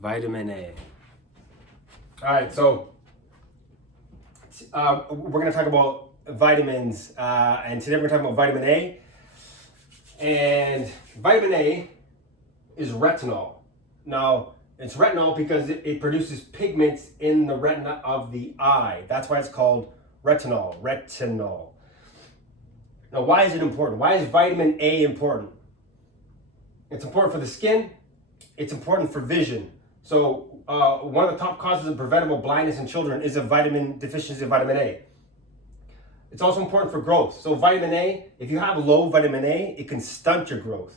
Vitamin A. All right, so we're going to talk about vitamins, and today we're going to talk about vitamin A. And vitamin A is retinol. Now, it's retinol because it produces pigments in the retina of the eye. That's why it's called retinol. Now, why is it important? Why is vitamin A important? It's important for the skin. It's important for vision. So one of the top causes of preventable blindness in children is a vitamin deficiency of vitamin A. It's also important for growth. So vitamin A, if you have low vitamin A, it can stunt your growth.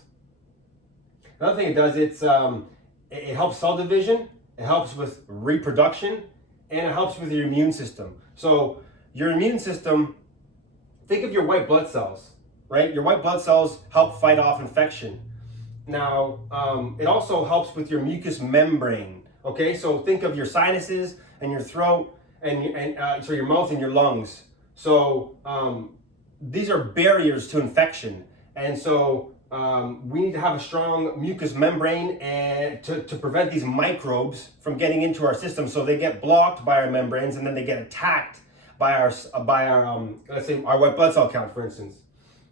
Another thing it does, it helps cell division, it helps with reproduction, and it helps with your immune system. So your immune system, think of your white blood cells, right? Your white blood cells help fight off infection. Now, it also helps with your mucous membrane, okay? So think of your sinuses and your throat and your mouth and your lungs. So these are barriers to infection. And so we need to have a strong mucous membrane and to prevent these microbes from getting into our system, so they get blocked by our membranes and then they get attacked by our let's say our white blood cell count, for instance.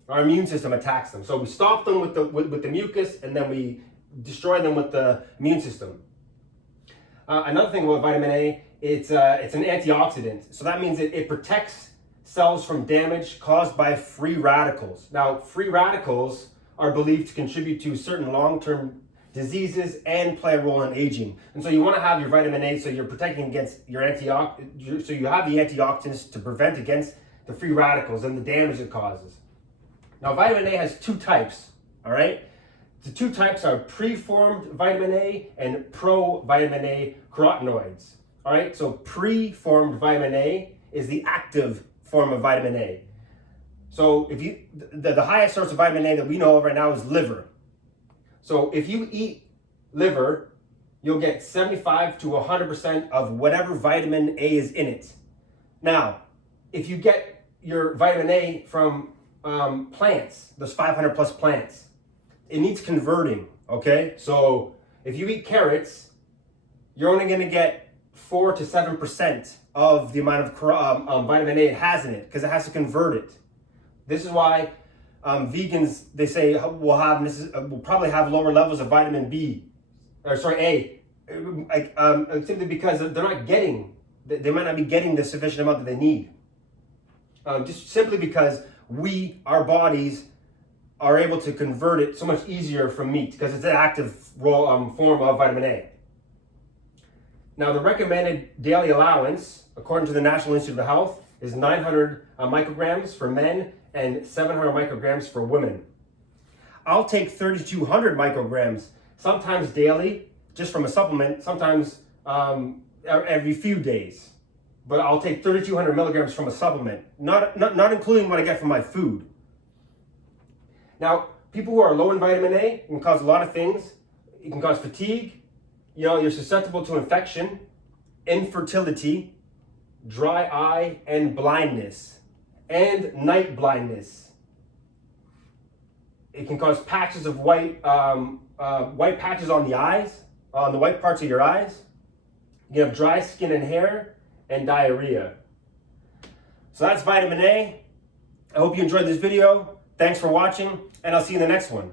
Our immune system attacks them. So we stop them with the mucus, and then we destroy them with the immune system. Another thing about vitamin A, it's an antioxidant. So that means it protects cells from damage caused by free radicals. Now, free radicals are believed to contribute to certain long-term diseases and play a role in aging. And so you want to have your vitamin A so you're protecting against so you have the antioxidants to prevent against the free radicals and the damage it causes. Now, vitamin A has two types, all right? The two types are preformed vitamin A and provitamin A carotenoids, all right? So preformed vitamin A is the active form of vitamin A. So if the highest source of vitamin A that we know of right now is liver. So if you eat liver, you'll get 75 to 100% of whatever vitamin A is in it. Now, if you get your vitamin A from plants, there's 500 plus plants, it needs converting, okay? So if you eat carrots, you're only going to get 4 to 7% of the amount of vitamin A it has in it, because it has to convert it. This is why vegans, they say, will probably have lower levels of vitamin A, simply because they might not be getting the sufficient amount that they need. Just simply because our bodies are able to convert it so much easier from meat, because it's an active form of vitamin A. Now, the recommended daily allowance, according to the National Institute of Health, is 900 micrograms for men and 700 micrograms for women. I'll take 3,200 micrograms, sometimes daily, just from a supplement, sometimes every few days. But I'll take 3,200 milligrams from a supplement, not including what I get from my food. Now, people who are low in vitamin A, it can cause a lot of things. It can cause fatigue. You're susceptible to infection, infertility, dry eye, and blindness, and night blindness. It can cause patches of white patches on the eyes, on the white parts of your eyes. You have dry skin and hair, and diarrhea. So that's vitamin A. I hope you enjoyed this video. Thanks for watching, and I'll see you in the next one.